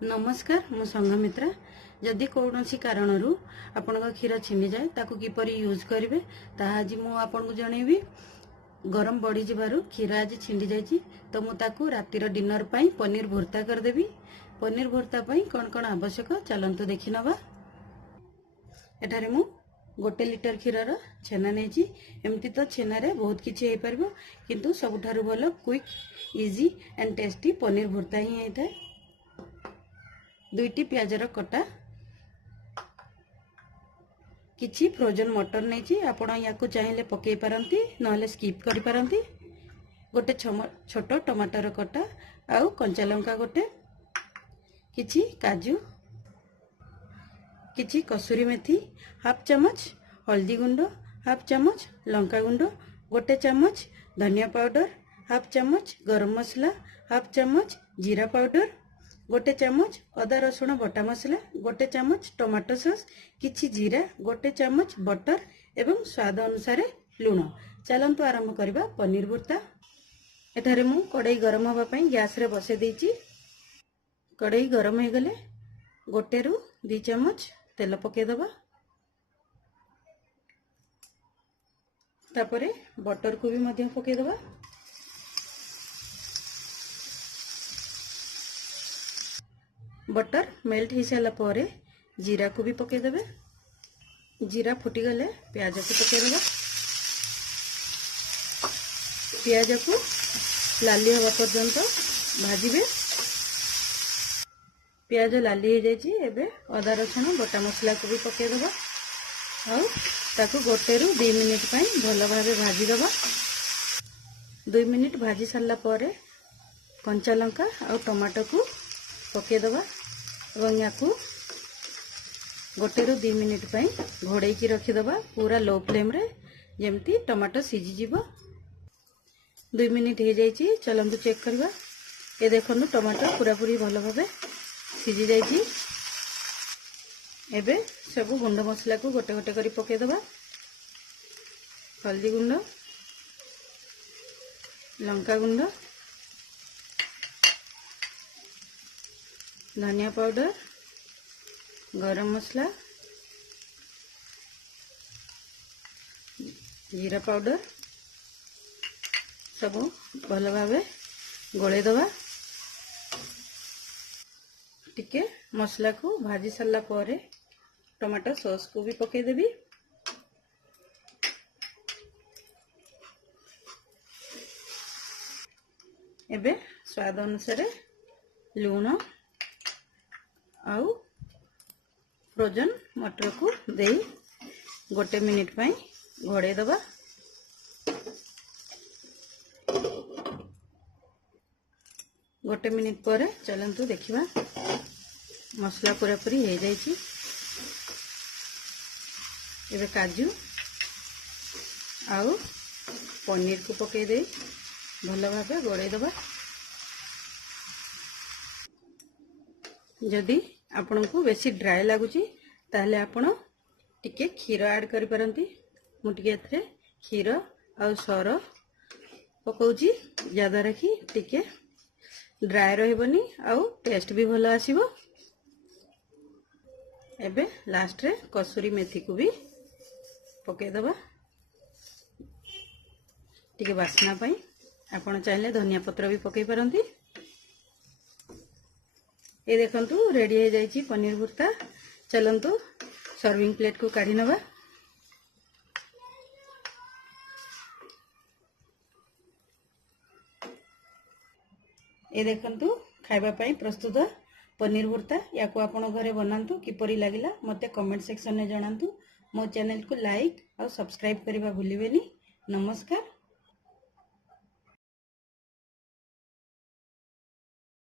नमस्कार मु संघमित्रा जदि कौन कारण आपण क्षीर छिंडी जाए ताकू किपरि यूज करेंगे आज मुझे जनइबी। गरम बढ़ी जबार क्षीर आज छिंडी जाइए तो मुझे रातिर डिनर पाई पनीर भर्ता करदेवी। पनीर भर्ता पाई कौन कौन आवश्यक चलतु देखि नवा। एठारे मु 1 लिटर क्षीर छेना नहीं। एमती तो छेना रे बहुत किसी हो पार किंतु सबुठारु भल quick easy and tasty paneer भर्ता ही होता है। 2टी प्याजर कटा किछि फ्रोजन मटर नहीं आपण या चाहिए पकई पारती नहले स्किप करि पारती। गोटे छोट टमाटर कटा आउ कंचा लंका गोटे किछि काजू किछि कसूरी मेथी हाफ चम्मच हल्दी गुंड हाफ चम्मच लंका गुंड गोटे चम्मच धनिया पाउडर हाफ चम्मच गरम मसला हाफ चम्मच जीरा पाउडर गोटे चम्मच अदा रसुण बटा मसला गोटे चम्मच टमाटो सॉस किछि जीरा गोटे चम्मच बटर एवं स्वाद अनुसार लुण। चलंतु आरंभ करबा पनीर भर्ता। एठारे मु कड़ाई गरम होबा पई गैस रे बसे देछि। कड़ाई गरम हो गले 1 रु 2 चम्मच तेल पके दबा। तापरे बटर को भी मध्य पके दबा। बटर मेल्ट हो सारा पर जीरा को भी पके देबे। जीरा फुटी गले प्याज को पके देबा। प्याज को लाली हवा पर्यंत भाजिबे। प्याज लाली हो जाइए एबे अदा रसुण बटा मसला को भी पके देबा और ताको 1 रु 2 मिनिट पई भल भाबे भाजी देबा। 2 मिनिट भाजी सारला पर कंचा लंका और टमाटो को पके देबा और याकू 1 रु 2 मिनिट पई घोड़े की रखी देबा पूरा लो फ्लेम रे जेमती टमाटो सीझी जीवो। 2 मिनिट हो जाइए। चलंतु चेक करबा। ये देखनु टमाटो पूरा पूरी भल भाबे सीझी जाइए। एबे सब गुंड मसला को गोटे गोटे करी पके देबा। हल्दी गुंड लंका गुंड धनिया पाउडर गरम मसला जीरा पाउडर सब भल भावे गोले दबा। टिके मसला को भाजी सारला पर टमाटो सॉस को भी पके देबी। एबे स्वाद अनुसार लूण आउ फ्रोजन मटर को दे 1 मिनिट पई घोड़े दबा। गोटे मिनिट पर चलंतु देखिबा मसला पूरा पूरी हो जाइए। एबे काजू आउ पनीर को पके दे भल भाबे गोड़े दबा। जदि आपण को बेसी ड्राई लगुची ताहले आपण टिके क्षीर ऐड करि परंती। मु टिके एथरे क्षीर आ सर पकाउची ज्यादा रखी टिके ड्राई रहबनी आउ टेस्ट भी भलो आसीबो। एबे लास्ट रे कसूरी मेथी को भी पके दबा टिके बासना पई। आपण चाहिले धनिया पत्र भी पके परंती। ये देखंतु रेडी हो जाइए पनीर भर्ता। चलंतु सर्विंग प्लेट को काढ़ी नवा। ये देखंतु खाइबा पाई प्रस्तुत पनीर भर्ता। या को आपण घरे बनांतु किपरि लागिला मते कमेंट सेक्शन में जणांतु। मो चैनल को लाइक और सब्सक्राइब करबा भूलिबेनी। नमस्कार।